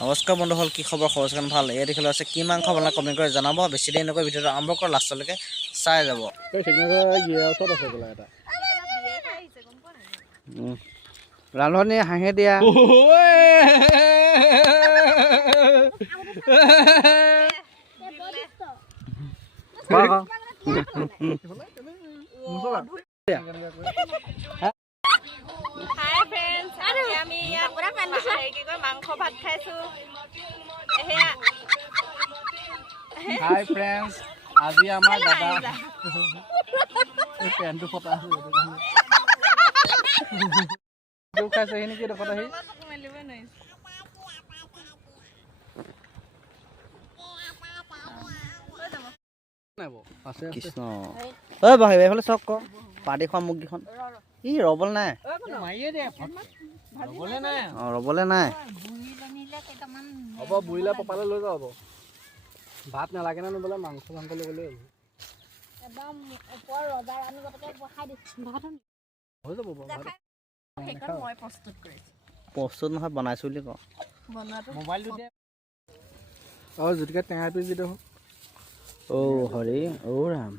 নমস্কাৰ বন্ধুসকল, কি খবৰ? খবৰ চান ভাল? এই দেখিলে আছে কি মাংস বনালে কমেণ্ট কৰি জনাব। বেছি দেৰি নকৰি ভিডিঅ'টো আৰম্ভ কৰি লাষ্টলৈকে চাই যাব। ৰান্ধনি হাঁহে দিয়া Hi friends, আমি ইয়াত মাংস ভাত খাইছো। হাই ফ্ৰেণ্ডছ, আজি আমাৰ দাদা পেনটো ফটা আছে খাইছে নেকি দেখত আহি কৃষ্ণ ঐ বহিব এইফালে চক ক পাৰ্টি খোৱা মুগীখন ই ৰবল নাই ৰবলে নাই হ'ব বুইলা পপালে লৈ যাও। হ'ব ভাত নালাগে না বোলে মাংস মাংস লৈ গ'লে একদম ওপৰ ৰজাৰ আমি গতকে বহাই দিছো ভাত হৈ যাব সেইখন মই প্ৰস্তুত কৰিছো। প্ৰস্তুত নহয় বনাইছো বুলি ক বনোৱাটো মোবাইলটো দে জ্যোতিকা টেঙা পিচ দি দেখোন অ হৰি অ ৰাম